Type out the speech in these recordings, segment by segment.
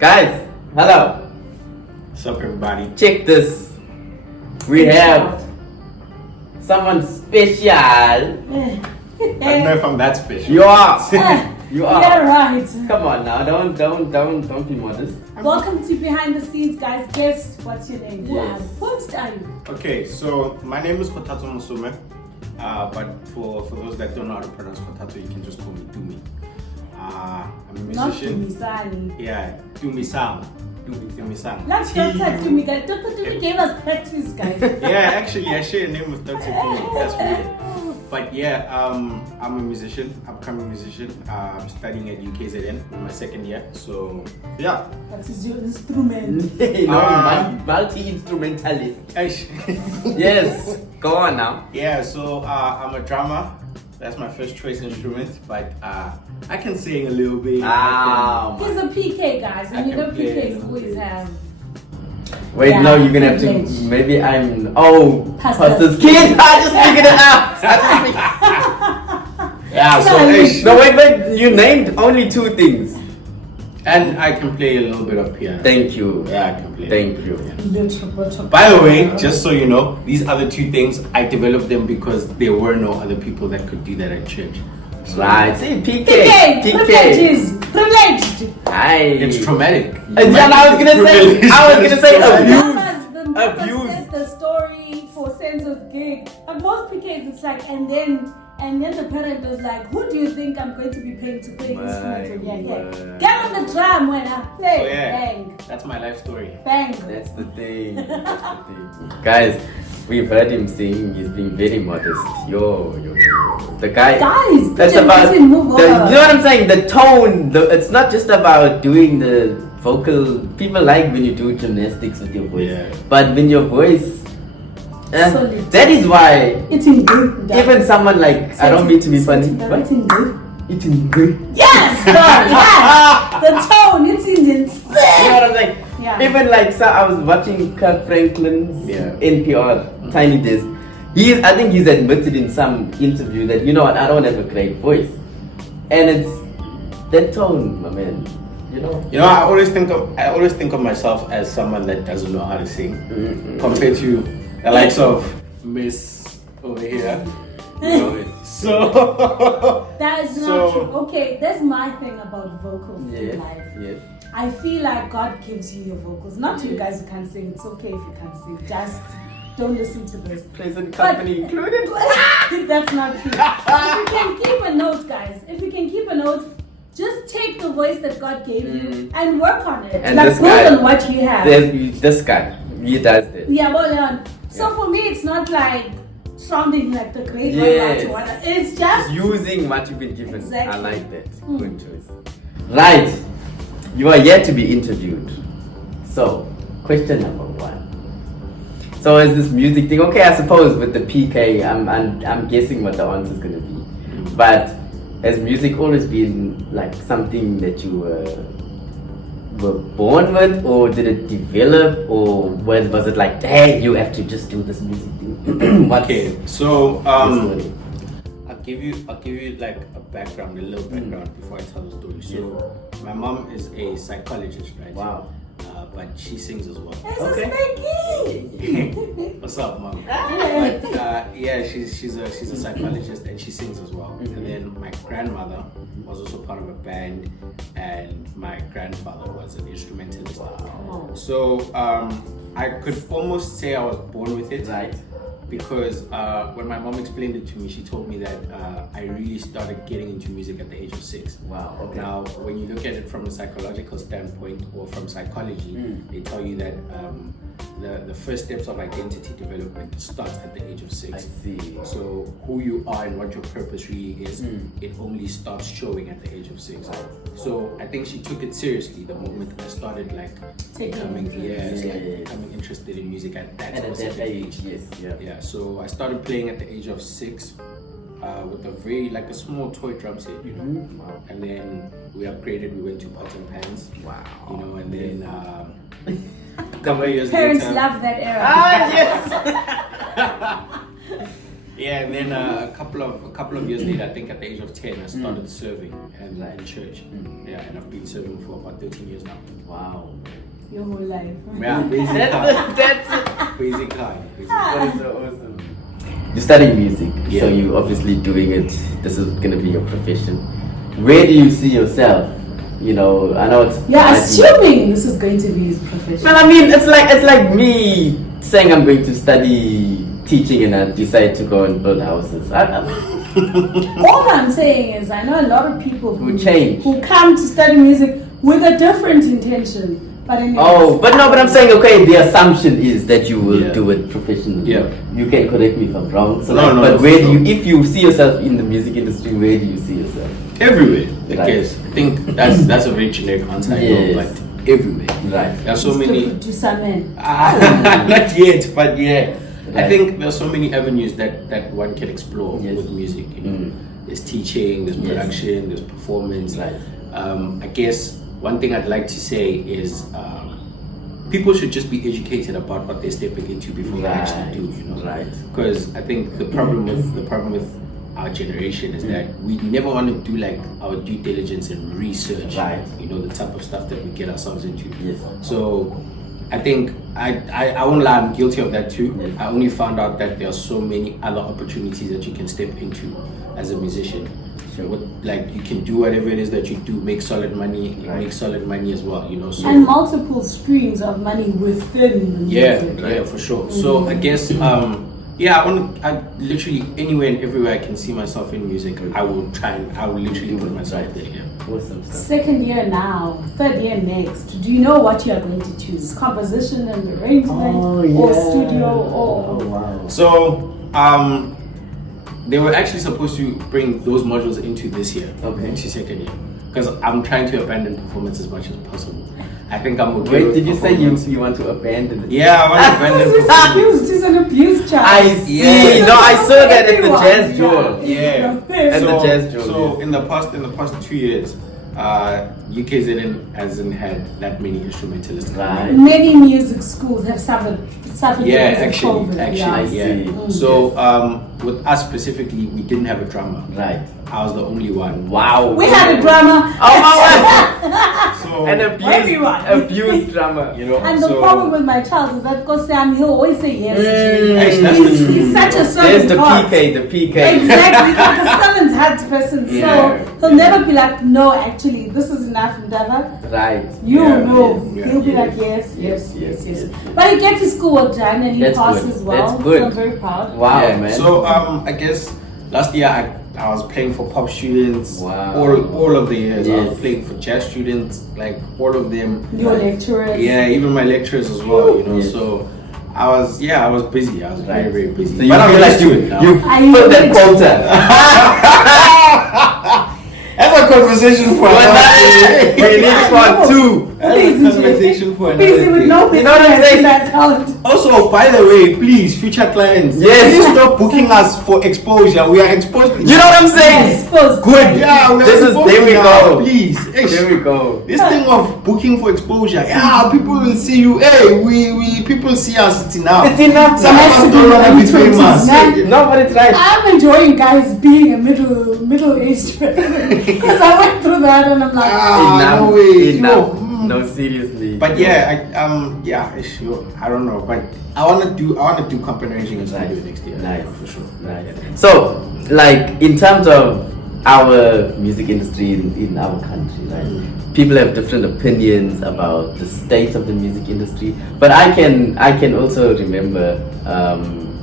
Guys, hello. What's up, everybody? Check this. We have someone special. I don't know if I'm that special. You are. You are. Yeah, right. Come on now. Don't be modest. Welcome to Behind the Scenes, guys. Guess what's your name? Yes. What are you? Okay, so my name is Kgothatso, but for those that don't know how to pronounce Kgothatso, you can just call me Tumi. I'm a musician. Not Tumisang. Yeah, Tumisang. Tumisang. Let's go to Tumi, guys. Dr. Tumi gave us practice, guys. Yeah, actually, I share a name with Dr. Tumi. That's weird. But yeah, I'm a musician, upcoming musician. I'm studying at UKZN in my second year. So yeah. That is your instrument. Multi-instrumentalist. Eish. Yes. Go on now. Yeah, so I'm a drummer. That's my first choice instrument, but I can sing a little bit. He's a PK, guys, and you know PKs always have. Wait, Yeah, no, you're gonna have to. privilege. Maybe I'm. Pastor's Pastor's kid. I just figured it out. Yeah, so Yeah, eish. No, wait. You named only two things. And I can play a little bit of piano. Thank you. Yeah, I can play. Thank you. By the way, just so you know, these other two things, I developed them because there were no other people that could do that at church. So Right. See, PK. PK, privileges, privileged. Hi. it's traumatic. And then I was gonna say abuse. The mother Abuse. said the story for Sensor's gig. But most PKs, it's like, and then the parent was like, who do you think I'm going to be paying to play instrumental? Yeah. word. Get on the drum when I play. So yeah, Bang. that's my life story. Bang. That's the thing. That's the thing. Guys, we've heard him sing. He's being very modest. Yo. The guy. Guys, That's could you about. imagine move You over? know what I'm saying? The tone. It's not just about doing the vocal. People like when you do gymnastics with your voice. Yeah. But when your voice. Solid. That is why. Eating good. Even someone like. I don't mean to be funny. What? Eating good. Eating good. Yes, God, yes. The tone, it's insane. You know what I'm saying? Yeah. Even like, so I was watching Kirk Franklin's Yeah. NPR Tiny Desk. I think he's admitted in some interview that, you know what, I don't have a great voice. And it's that tone, my man. You know, I always think of myself as someone that doesn't know how to sing, compared to the likes of Miss over here. You know, so That is not So- true. Okay, that's my thing about vocals yes, in life. yes. I feel like God gives you your vocals. Not to you guys who can sing. It's okay if you can't sing. Just don't listen to this. Present company included. That's not true. If you can keep a note, guys. If you can keep a note, just take the voice that God gave you and work on it. And like this build guy- on what you have. This guy, he does this. Yeah, well done. So for me, it's not like sounding like the great Yes. one. It's just Using what you've been given. Exactly. I like that. Good choice. Right. You are yet to be interviewed. So, question number one. So is this music thing? Okay, I suppose with the PK, I'm guessing what the answer is gonna be. But has music always been like something that you were born with, or did it develop, or was it like, hey, you have to just do this music thing? okay, so Story? I'll give you like a background, a little background before I tell the story. So my mom is a psychologist, right? Wow. But she sings as well. it's Okay. a snaky. What's up, mom? Yeah. But yeah, she's a psychologist and she sings as well. And then my grandmother was also part of a band, and my grandfather was an instrumentalist. Wow. So I could almost say I was born with it, Right. because when my mom explained it to me, she told me that I really started getting into music at the age of 6. Wow. Okay. Now, when you look at it from a psychological standpoint or from psychology, they tell you that the first steps of identity development starts at the age of 6. I see. So who you are and what your purpose really is, it only starts showing at the age of 6. So I think she took it seriously the moment I started like becoming becoming interested in music at that And at specific that age. age, yes, yeah. Yeah, so I started playing at the age of 6 with a very like a small toy drum set, you know. Wow. And then we upgraded. We went to pots and pans. Wow. You know, and then Couple of years Parents later. love that era. Ah, yes. Yeah, and then a couple of years later, I think at the age of 10, I started serving in church. Yeah, and I've been serving for about 13 years now. Wow. Your whole life. Yeah, basic That's basic kind. That is so awesome. You're studying music, Yeah. so you're obviously doing it. This is gonna be your profession. Where do you see yourself? You know, I know it's. Yeah, assuming this is going to be his profession. Well, I mean, it's like me saying I'm going to study teaching and I decide to go and build houses. All I'm saying is, I know a lot of people Who change. who come to study music with a different intention. But anyways, But I'm saying, okay, the assumption is that you will do it professionally. Yeah. You can correct me if I'm wrong. So No, but where do you, if you see yourself in the music industry, where do you see yourself? Everywhere, I Right. guess. I think that's a very generic answer, I know, Yes. but everywhere. Right. There are so many. producer men. Not yet, but yeah. I Right. think there are so many avenues that one can explore Yes. with music. You know, there's teaching, there's production, there's performance. Right. I guess one thing I'd like to say is people should just be educated about what they're stepping into before they actually do. You know, Right. because I think the problem with our generation is that we never want to do like our due diligence and research. Right. You know, the type of stuff that we get ourselves into. Yes. So I think I won't lie, I'm guilty of that too. Yes. I only found out that there are so many other opportunities that you can step into as a musician. Sure. Like you can do whatever it is that you do, make solid money, Right. make solid money as well, you know. So And multiple streams of money within the yeah, music. yeah, for sure. So I guess I literally anywhere and everywhere I can see myself in music, I will literally put myself there. Yeah. Awesome stuff. Second year now, third year next. Do you know what you are going to choose? Composition and arrangement, or studio, or wow. So they were actually supposed to bring those modules into this year, into second year, because I'm trying to abandon performance as much as possible. I think I'm okay. Wait, with did you say performance. you want to abandon it? Yeah, I want to abandon He's performance. abused. He's an abused child. I see. Yeah. No, I saw that at the Everyone, jazz jewel. Yeah. And the jazz drum, So yes. in the past 2 years, UKZN hasn't had that many instrumentalists. Right. Many music schools have suffered Yeah, because of actually, COVID. I yeah. see. So with us specifically, we didn't have a drummer. Right. I was the only one. Wow. We had a drummer. So An Everyone. abused drummer. you know, And the so problem with my child is that because Sam, he'll always say yes. Actually, that's He's such a There's servant the heart. PK, the PK. Exactly, he's like a servant heart person. Yeah. So he'll never be like, no, actually, this is enough, Ndava. Right. You Yeah, know, yes, he'll be yes, like, yes. yes. But he gets his schoolwork done and he That's passes good. well. That's good. So I'm very proud. Wow, yeah. man. So I guess last year I was playing for pop students. Wow. All of the years I Yes. was playing for jazz students, like all of them. Your lecturers. Yeah, even my lecturers as well. You know, Yes. so I was busy. I was Right. very busy. So you but I'm feel like used to it now. you filled that quota. That's a conversation for another day. We need part two. That's a conversation for another Busy with day. no You know what I'm business saying? in that account. Also, by the way, please, future clients, Yes. please stop booking us for exposure. We are exposed. You know what I'm saying? Exposed. Good. Yeah, we are This is- exposed there we now. go. Please. Here we go. This thing of booking for exposure, yeah, people will see you. Hey, we people see us. It's enough. It's enough. Some of us don't want to be famous. No, but it's right. I'm enjoying guys being a middle-aged person because I went through that and I'm like, No way. Enough. No. No, seriously. But yeah, sure. I don't know, but I wanna do company arranging in studio next year. Nice. For sure. Right. So, like, in terms of our music industry in our country, right? People have different opinions about the state of the music industry. But I can also remember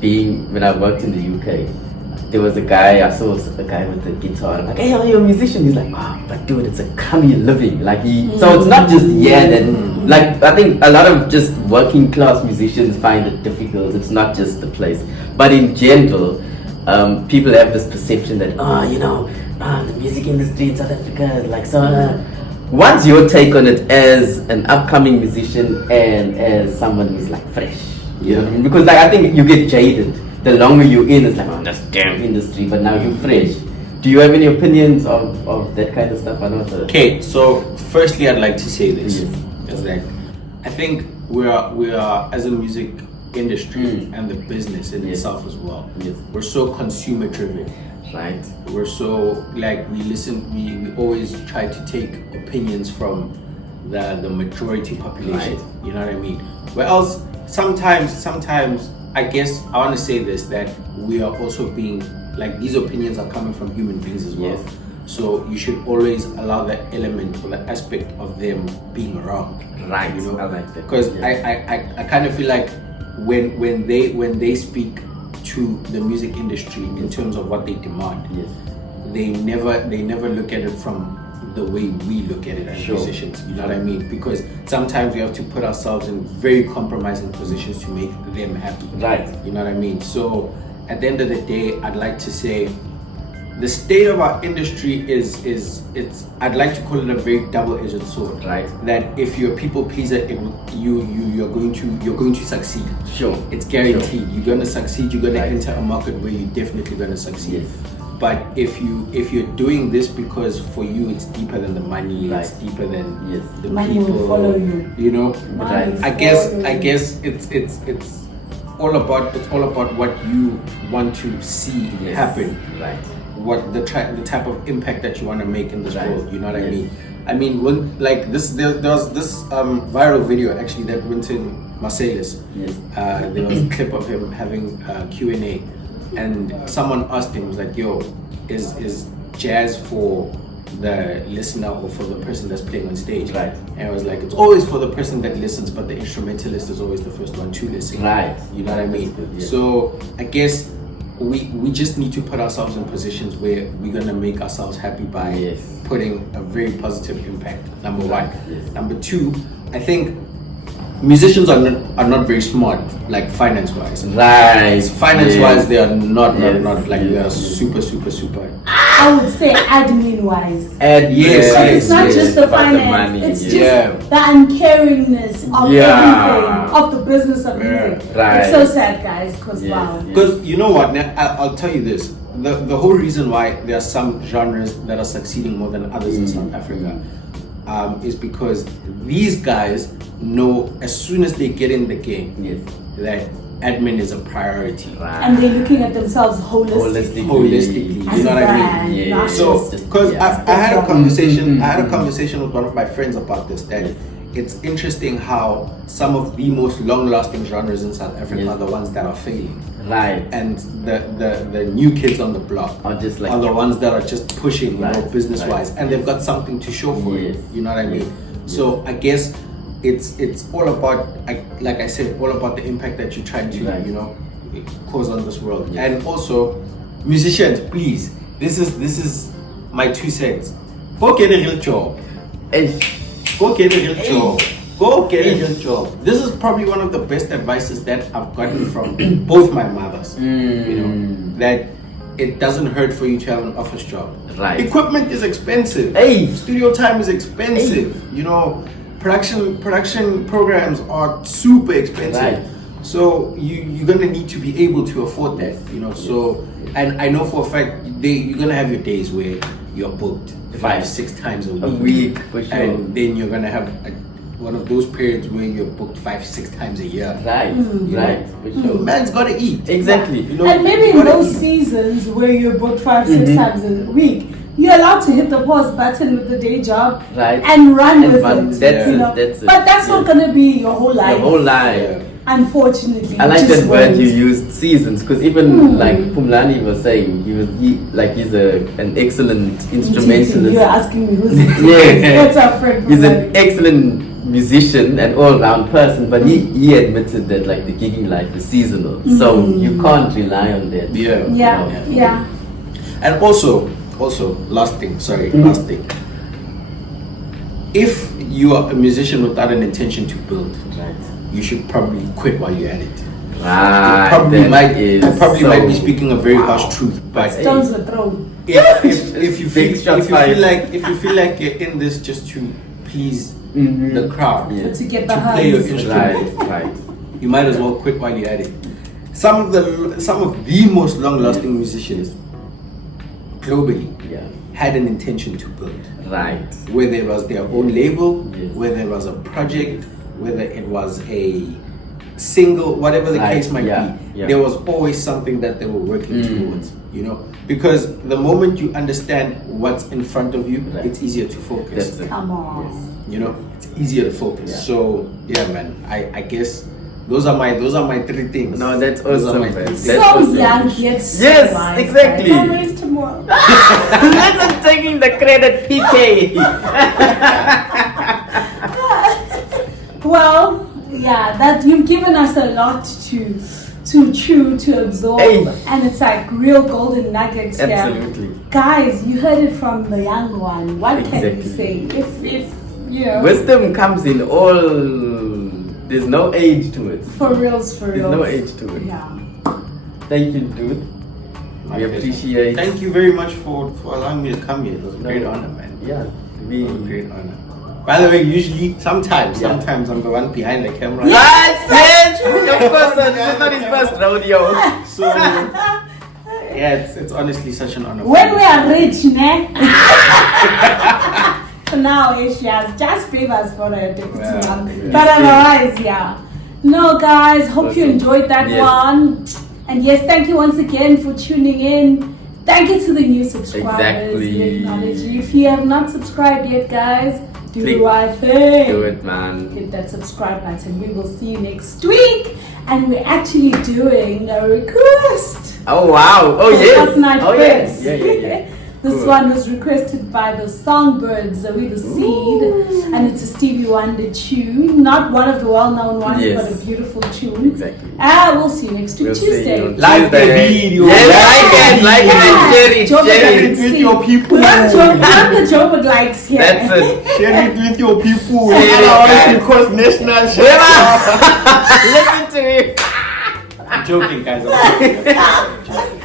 being when I worked in the UK. There was I saw a guy with a guitar. I'm like, hey, you're a musician. He's like, wow, but dude, it's a crummy living. Like so it's not just like I think a lot of just working class musicians find it difficult. It's not just the place, but in general, people have this perception that the music industry in South Africa is like so. What's your take on it as an upcoming musician and as someone who's like fresh? You know what I mean? Because like I think you get jaded. The longer you're in, it's like, oh, this damn industry, but now you're fresh. Do you have any opinions of that kind of stuff? I know it's Okay, so firstly, I'd like to say this Yes. is that I think we are as a music industry and the business in itself as well. Yes. We're so consumer driven. Right. We're so like we always try to take opinions from the majority population. Right. You know what I mean? Whereas sometimes I guess I want to say this, that we are also being like, these opinions are coming from human beings as well. Yes. So you should always allow that element or the aspect of them being wrong. Right. You know? I like that. Because Yeah. I kind of feel like when they speak to the music industry in terms of what they demand, Yes. they never look at it from the way we look at it as Sure. musicians. You know what I mean? Because sometimes we have to put ourselves in very compromising positions to make them happy. Right. You know what I mean? So at the end of the day, I'd like to say the state of our industry is I'd like to call it a very double-edged sword. Right. That if you're a people pleaser, you're going to succeed. Sure. It's guaranteed. Sure. You're gonna succeed. You're gonna Right. enter a market where you're definitely gonna succeed. Yes. But if you're doing this because for you it's deeper than the money, Right. it's deeper than Yes. the Money will people. follow you. You know. Right. Money I guess follow you. it's all about what you want to see Yes. happen. Right. What the type of impact that you want to make in this Right. world. You know what I Yes. mean? I mean, when like this, there was this viral video actually that went in Marcellus. Yes. There was a clip of him having Q&A, and someone asked him, was like, "Yo, is jazz for the listener or for the person that's playing on stage?" Right. And I was like, "It's always for the person that listens, but the instrumentalist is always the first one to listen." Right. You know what I mean? That's good, yeah. So I guess we just need to put ourselves in positions where we're gonna make ourselves happy by Yes. putting a very positive impact. Number one. Yes. Number two, I think musicians are not very smart, like finance wise. Right. Finance wise, they are not Yes. like they are Yes. super. I would say admin wise. And Yes, But it's not just the about finance, money, it's yes. just Yeah. the uncaringness of Yeah. everything, of the business of Yeah. music. Right. It's so sad, guys, because Yes, wow. yes. Because you know what? Now, I'll tell you this: the whole reason why there are some genres that are succeeding more than others in South Africa is because these guys know as soon as they get in the game Yes. that admin is a priority. Right. And they're looking at themselves holistically. Holistically, As you know a what I brand, mean? Yeah. not So, just because Yeah. I had a conversation, I had a Mhm. conversation with one of my friends about this. That it's interesting how some of the most long-lasting genres in South Africa Yes. are the ones that are failing, Right. and the new kids on the block Are just like are the ones that are just pushing, you know, Right. business-wise, Right. and they've got something to show for Yes. it. You know what I mean? Yes. So I guess it's all about, like I said, all about the impact that you try to, Right. you know, cause on this world. Yes. And also, musicians, please, this is my 2 cents. Go get a real job. Hey. Go get a real job. Go get a Hey. real job. This is probably one of the best advices that I've gotten from both my mothers. You know, that it doesn't hurt for you to have an office job. Right. Equipment is expensive. Hey. Studio time is expensive. You know, production programs are super expensive. Right. So you're gonna need to be able to afford that. You know, so and I know for a fact you're gonna have your days where you're booked 5-6 times a week. For sure. And then you're gonna have one of those periods where you're booked 5-6 times a year. Right. Right. For sure. Man's gotta eat. Exactly. You know, And maybe you in gotta those eat. seasons where you're booked 5-6 times a week, you're allowed to hit the pause button with the day job Right. and run And with run. it. That's you it, know? that's it. But that's not Yeah. gonna be your whole life. The whole life. Yeah. Unfortunately. I like it just that word won't. you used, seasons, because even like Pumlani was saying, he's an excellent instrumentalist. You're asking me who's it? Yes. What's our friend? He's an Pumlani? excellent musician and all-round person, but he admitted that like the gigging life is seasonal, so you can't rely on that. Yeah. Yeah. And also, last thing. If you are a musician without an intention to build, Right. you should probably quit while you're at it. Right. I probably that might is be so- speaking a very Wow. harsh truth, but Stones were thrown. if you Big shots fired. feel like you're in this just to please the crowd, Yeah. To get to the play your highs. instrument, Right. you might as well quit while you're at it. Some of the most long-lasting musicians globally Yeah. had an intention to build. Right. Whether it was their own label, Yes. whether it was a project, whether it was a single, whatever the Right, case might yeah, be, yeah. there was always something that they were working towards, you know, because the moment you understand what's in front of you, Right. it's easier to focus. That's it. Come on. You know, it's easier to focus. Yeah. So yeah, man, I guess those are my 3 things. No, that's Those are awesome, my man. 3 That's So things. awesome. young yet so Yes, wise, exactly. guys. Always tomorrow. Let's taking the credit, PK. Well, yeah, that you've given us a lot to chew, to absorb, Hey. and it's like real golden nuggets here. Absolutely. Guys, you heard it from the young one. What can you Exactly. say? If you know, Wisdom comes in all. There's no age to it. for reals, for There's reals. no age to it. Yeah. Thank you, dude. My We pleasure. appreciate. Thank you very much for allowing me to come here. It was a great honor, man. Yeah. It was a great honor. By the way, usually, sometimes I'm the one behind the camera. Yes, of course. This is not his first rodeo. So yeah, it's honestly such an honor. When we are rich, ne? For now, she has just favors for her deputy Yeah. mom. But otherwise, yeah. No, guys, hope you Awesome. enjoyed that Yes. one. And yes, thank you once again for tuning in. Thank you to the new subscribers. Exactly. We acknowledge you. If you have not subscribed yet, guys, do Click. the right thing. Do it, man. Hit that subscribe button. We will see you next week. And we're actually doing a request. Oh wow. Oh For yes. Fortnite Oh yes. Fest. Yeah. This Cool. one was requested by the Songbirds, Zoe the Seed, and it's a Stevie Wonder tune. Not one of the well-known ones, Yes. but a beautiful tune. Exactly. We'll see you next week, We'll see Tuesday. you Like the Tuesday. video. Yes, Yes. like it, and share it, Job share doesn't it. see. your people. Not the Joburg likes here. That's it. Share it with your people. Share it, guys. Because national Listen to it. I'm joking, guys. I'm joking.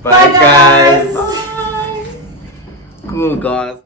Bye, guys. Bye. Cool, guys.